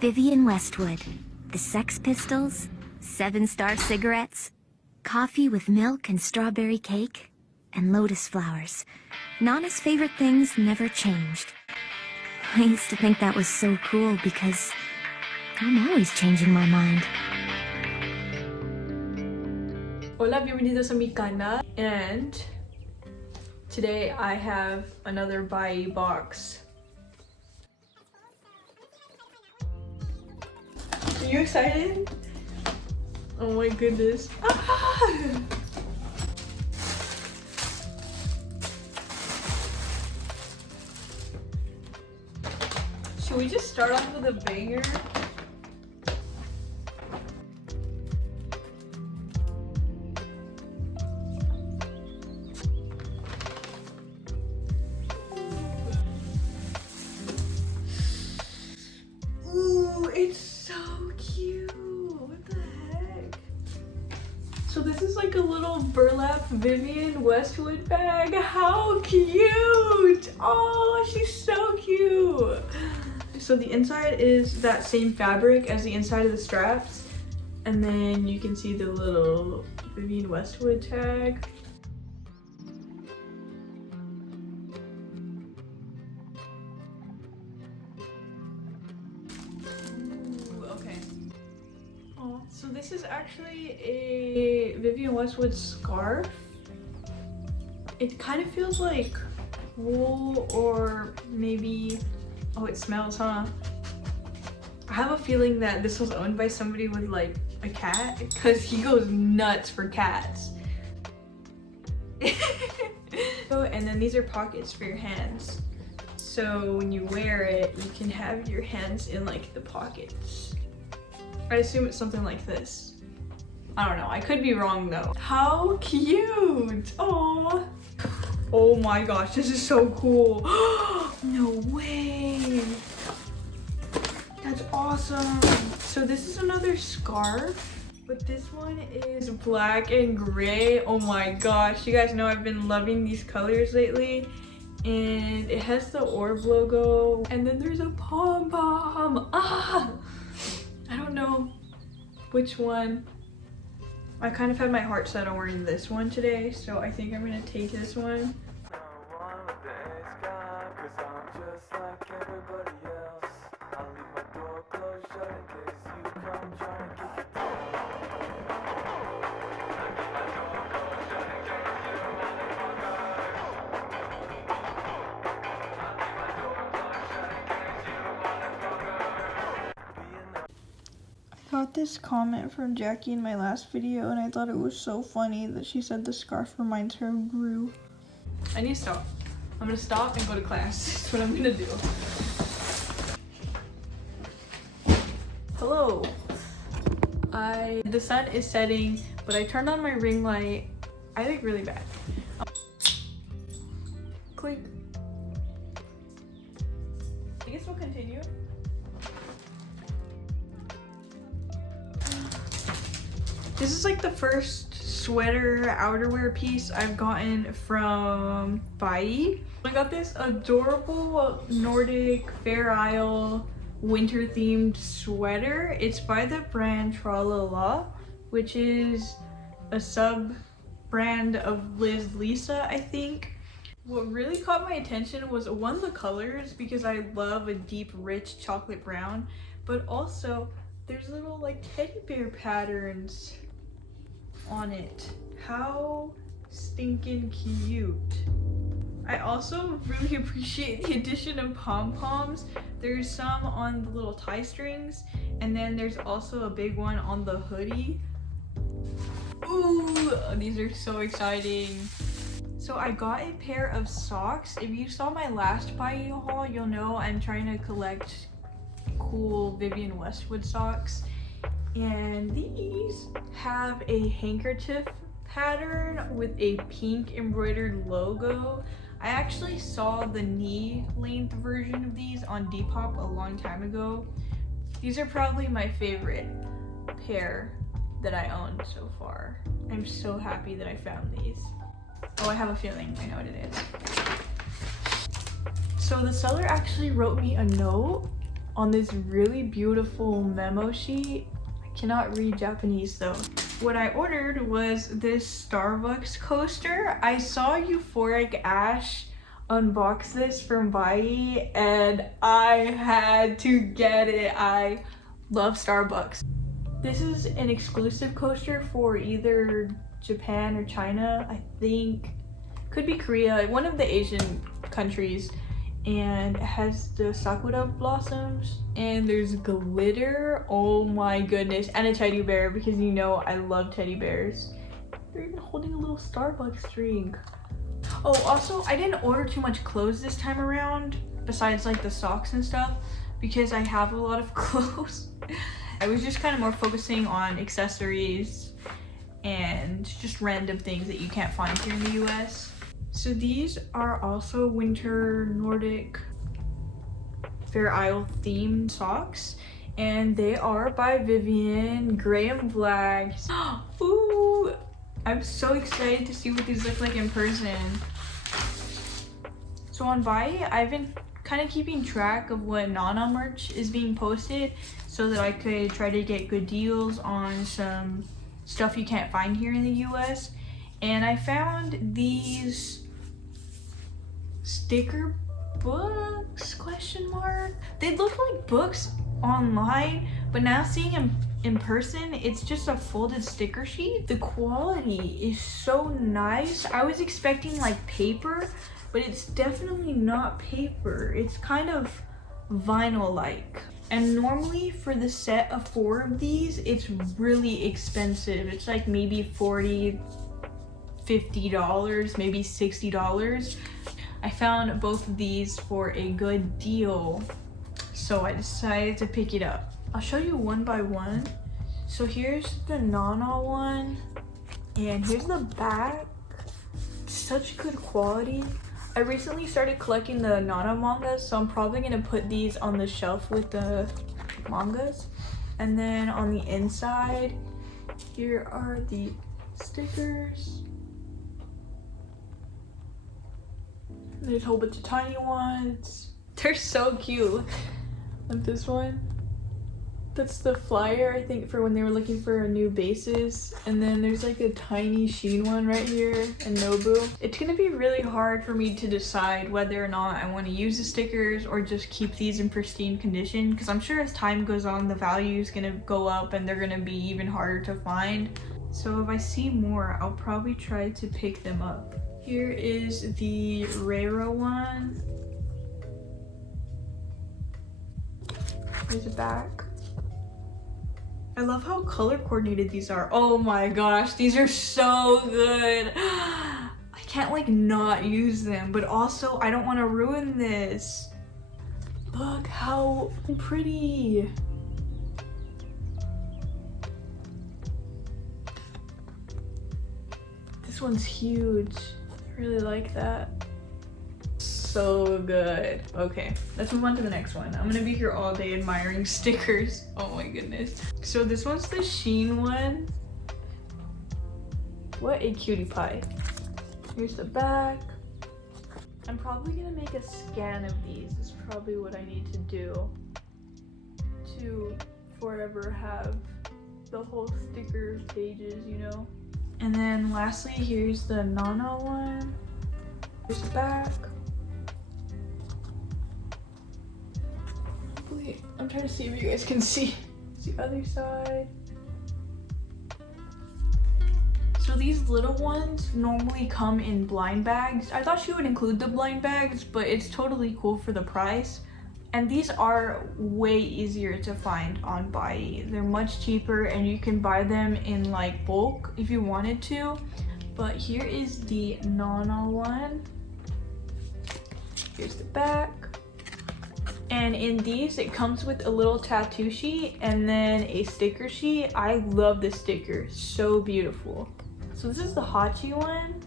Vivian Westwood, the Sex Pistols, 7-Star cigarettes, coffee with milk and strawberry cake, and lotus flowers. Nana's favorite things never changed. I used to think that was so cool because I'm always changing my mind. Hola, bienvenidos a mi canal, and today I have another buyee box. Are you excited? Oh my goodness. Ah! Should we just start off with a banger? Ooh, it's so cute. What the heck? So this is like a little burlap Vivian Westwood bag. How cute! Oh, she's so cute. So the inside is that same fabric as the inside of the straps. And then you can see the little Vivian Westwood tag. So this is actually a Vivian Westwood scarf. It kind of feels like wool, or maybe, oh, it smells, huh? I have a feeling that this was owned by somebody with like a cat, because he goes nuts for cats. Oh, and then these are pockets for your hands. So when you wear it, you can have your hands in like the pockets. I assume it's something like this. I don't know, I could be wrong though. How cute! Oh, oh my gosh, this is so cool. No way! That's awesome. So this is another scarf, but this one is black and gray. Oh my gosh, you guys know I've been loving these colors lately. And it has the orb logo, and then there's a pom-pom. Ah! I don't know which one. I kind of had my heart set on wearing this one today, so I think I'm gonna take this one. Got this comment from Jackie in my last video, and I thought it was so funny that she said the scarf reminds her of Gru. I need to stop. I'm gonna stop and go to class. That's what I'm gonna do. Hello. The sun is setting, but I turned on my ring light. I look really bad. Clink. I guess we'll continue. This is like the first sweater outerwear piece I've gotten from buyee. I got this adorable Nordic Fair Isle winter themed sweater. It's by the brand Tralala, which is a sub brand of Liz Lisa, I think. What really caught my attention was one, the colors, because I love a deep rich chocolate brown, but also there's little like teddy bear patterns on it. How stinking cute. I also really appreciate the addition of pom-poms. There's some on the little tie strings, and then there's also a big one on the hoodie. Ooh, these are so exciting. So I got a pair of socks. If you saw my last buyee haul, you'll know I'm trying to collect cool Vivian Westwood socks. And these have a handkerchief pattern with a pink embroidered logo. I actually saw the knee length version of these on Depop a long time ago. These are probably my favorite pair that I owned so far. I'm so happy that I found these. Oh, I have a feeling I know what it is. So the seller actually wrote me a note on this really beautiful memo sheet. I cannot read Japanese though. What I ordered was this Starbucks coaster. I saw Euphoric Ash unbox this from buyee and I had to get it. I love Starbucks. This is an exclusive coaster for either Japan or China. I think could be Korea, one of the Asian countries. And it has the sakura blossoms and there's glitter. Oh my goodness. And a teddy bear, because you know I love teddy bears. They're even holding a little Starbucks drink. Oh, also I didn't order too much clothes this time around besides like the socks and stuff because I have a lot of clothes. I was just kind of more focusing on accessories and just random things that you can't find here in the US. So these are also winter Nordic Fair Isle themed socks and they are by Vivian, gray and black. Ooh, I'm so excited to see what these look like in person. So on buyee, I've been kind of keeping track of what Nana merch is being posted so that I could try to get good deals on some stuff you can't find here in the US. And I found these sticker books, question mark. They look like books online, but now seeing them in person, it's just a folded sticker sheet. The quality is so nice. I was expecting like paper, but it's definitely not paper. It's kind of vinyl-like. And normally for the set of 4 of these, it's really expensive. It's like maybe $40, $50, maybe $60. I found both of these for a good deal, so I decided to pick it up. I'll show you one by one. So here's the Nana one, and here's the back. Such good quality. I recently started collecting the Nana mangas, so I'm probably gonna put these on the shelf with the mangas. And then on the inside, here are the stickers. There's a whole bunch of tiny ones. They're so cute. Like this one. That's the flyer, I think, for when they were looking for new bases. And then there's like a tiny Sheen one right here and Nobu. It's gonna be really hard for me to decide whether or not I want to use the stickers or just keep these in pristine condition, because I'm sure as time goes on the value is gonna go up and they're gonna be even harder to find. So if I see more, I'll probably try to pick them up. Here is the Reiro one. Here's the back. I love how color coordinated these are. Oh my gosh, these are so good. I can't like not use them, but also I don't want to ruin this. Look how pretty. This one's huge. I really like that. So good. Okay, let's move on to the next one. I'm gonna be here all day admiring stickers. Oh my goodness. So this one's the Sheen one. What a cutie pie. Here's the back. I'm probably gonna make a scan of these. Is probably what I need to do to forever have the whole sticker pages, you know? And then lastly, here's the Nana one. Here's the back. Wait, I'm trying to see if you guys can see. The other side. So these little ones normally come in blind bags. I thought she would include the blind bags, but it's totally cool for the price. And these are way easier to find on buyee. They're much cheaper and you can buy them in like bulk if you wanted to. But here is the Nana one. Here's the back. And in these, it comes with a little tattoo sheet and then a sticker sheet. I love the sticker, so beautiful. So this is the Hachi one.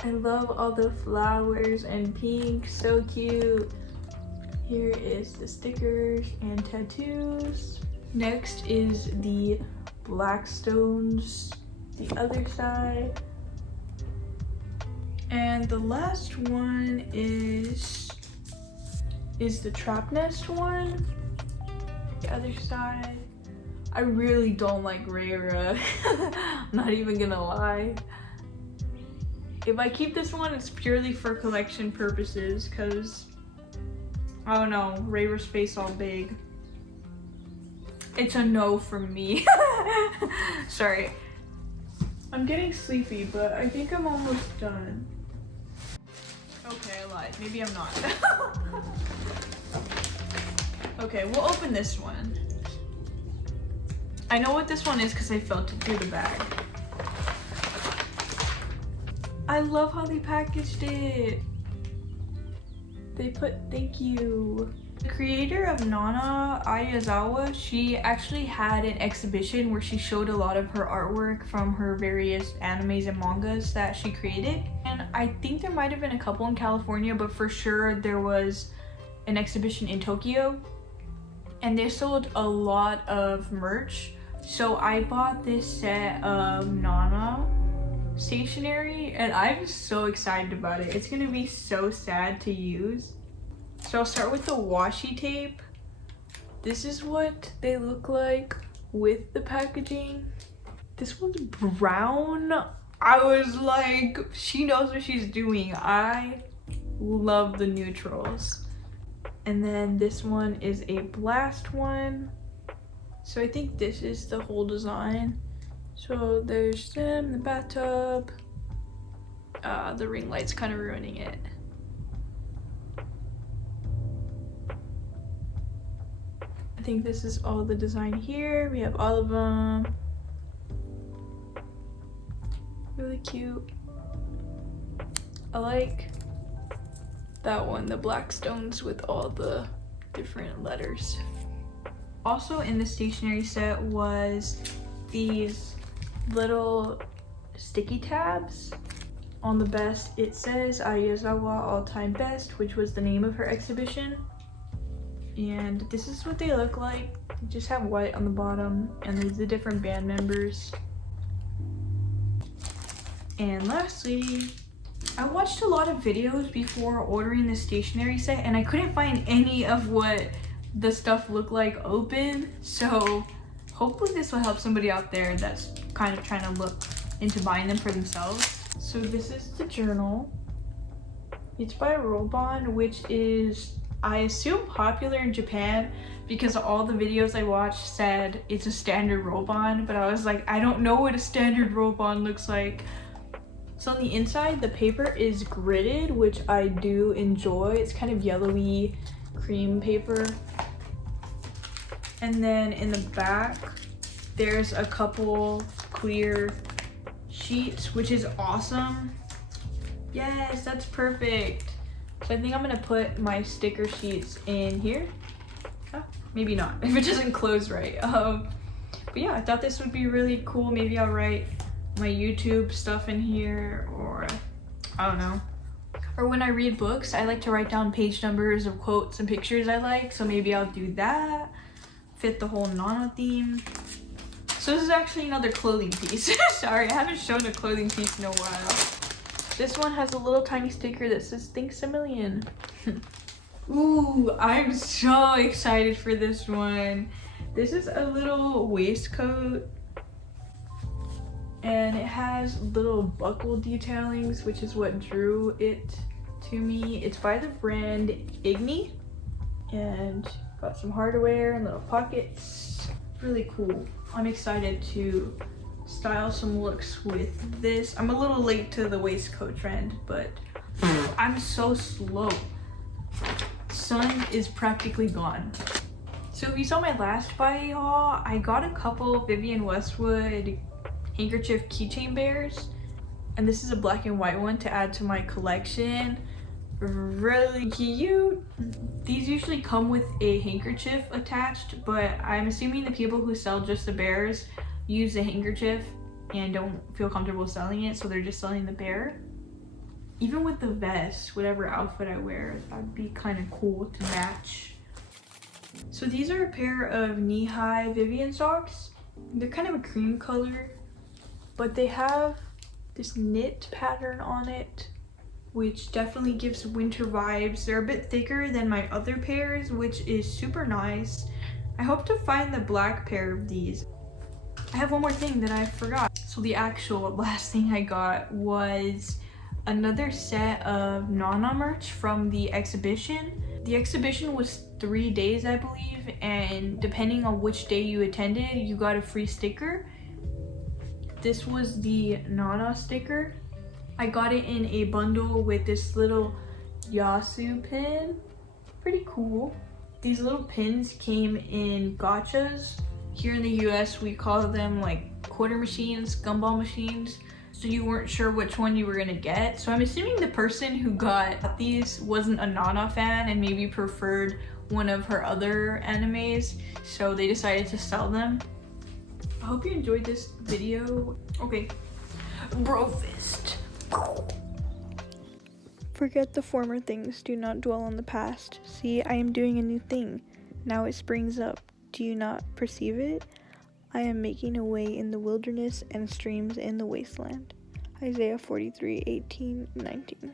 I love all the flowers and pink, so cute. Here is the stickers and tattoos. Next is the Blackstones, the other side. And the last one is is the trap nest one. The other side. I really don't like Rayra. Not even gonna lie. If I keep this one, it's purely for collection purposes, because I don't know, Rayra's face all big. It's a no from me. Sorry. I'm getting sleepy, but I think I'm almost done. Okay, I lied. Maybe I'm not. Okay, we'll open this one. I know what this one is because I felt it through the bag. I love how they packaged it. They put thank you. The creator of Nana Ayazawa, she actually had an exhibition where she showed a lot of her artwork from her various animes and mangas that she created. And I think there might have been a couple in California, but for sure there was an exhibition in Tokyo. And they sold a lot of merch. So I bought this set of Nana stationery and I'm so excited about it. It's gonna be so sad to use. So I'll start with the washi tape. This is what they look like with the packaging. This one's brown. I was like, she knows what she's doing. I love the neutrals. And then this one is a blast one. So I think this is the whole design. So there's them, the bathtub. The ring light's kind of ruining it. I think this is all the design here. We have all of them. Really cute. I like that one, the black stones with all the different letters. Also in the stationery set was these little sticky tabs. On the best, it says Ayazawa All-Time Best, which was the name of her exhibition. And this is what they look like. They just have white on the bottom, and there's the different band members. And lastly, I watched a lot of videos before ordering the stationery set, and I couldn't find any of what the stuff looked like open. So hopefully this will help somebody out there that's kind of trying to look into buying them for themselves. So this is the journal. It's by Rollbond, which is, I assume, popular in Japan because all the videos I watched said it's a standard Rollbond, but I was like, I don't know what a standard Rollbond looks like. So on the inside, the paper is gridded, which I do enjoy. It's kind of yellowy cream paper. And then in the back, there's a couple clear sheets, which is awesome. Yes, that's perfect. So I think I'm gonna put my sticker sheets in here. Oh, maybe not, if it doesn't close right. But yeah, I thought this would be really cool. Maybe I'll write my YouTube stuff in here, or I don't know. Or when I read books, I like to write down page numbers of quotes and pictures I like, so maybe I'll do that. Fit the whole Nana theme. So this is actually another clothing piece. Sorry, I haven't shown a clothing piece in a while. This one has a little tiny sticker that says thanks a million. Ooh, I'm so excited for this one. This is a little waistcoat and it has little buckle detailings, which is what drew it to me. It's by the brand Igni, and got some hardware and little pockets. Really cool. I'm excited to style some looks with this. I'm a little late to the waistcoat trend, but I'm so slow. Sun is practically gone. So if you saw my last buy haul, I got a couple Vivian Westwood handkerchief keychain bears, and this is a black and white one to add to my collection. Really cute. These usually come with a handkerchief attached, but I'm assuming the people who sell just the bears use the handkerchief and don't feel comfortable selling it, so they're just selling the bear. Even with the vest, whatever outfit I wear, that'd be kind of cool to match. So these are a pair of knee-high Vivian socks. They're kind of a cream color, but they have this knit pattern on it. which definitely gives winter vibes. They're a bit thicker than my other pairs, which is super nice. I hope to find the black pair of these. I have one more thing that I forgot. So the actual last thing I got was another set of Nana merch from the exhibition. The exhibition was 3 days, I believe, and depending on which day you attended, you got a free sticker. This was the Nana sticker. I got it in a bundle with this little Yasu pin. Pretty cool. These little pins came in gachas. Here in the US, we call them like quarter machines, gumball machines. So you weren't sure which one you were gonna get. So I'm assuming the person who got these wasn't a Nana fan and maybe preferred one of her other animes. So they decided to sell them. I hope you enjoyed this video. Okay, bro fist. Forget the former things, do not dwell on the past. See, I am doing a new thing. Now it springs up. Do you not perceive it? I am making a way in the wilderness and streams in the wasteland. Isaiah 43:18-19.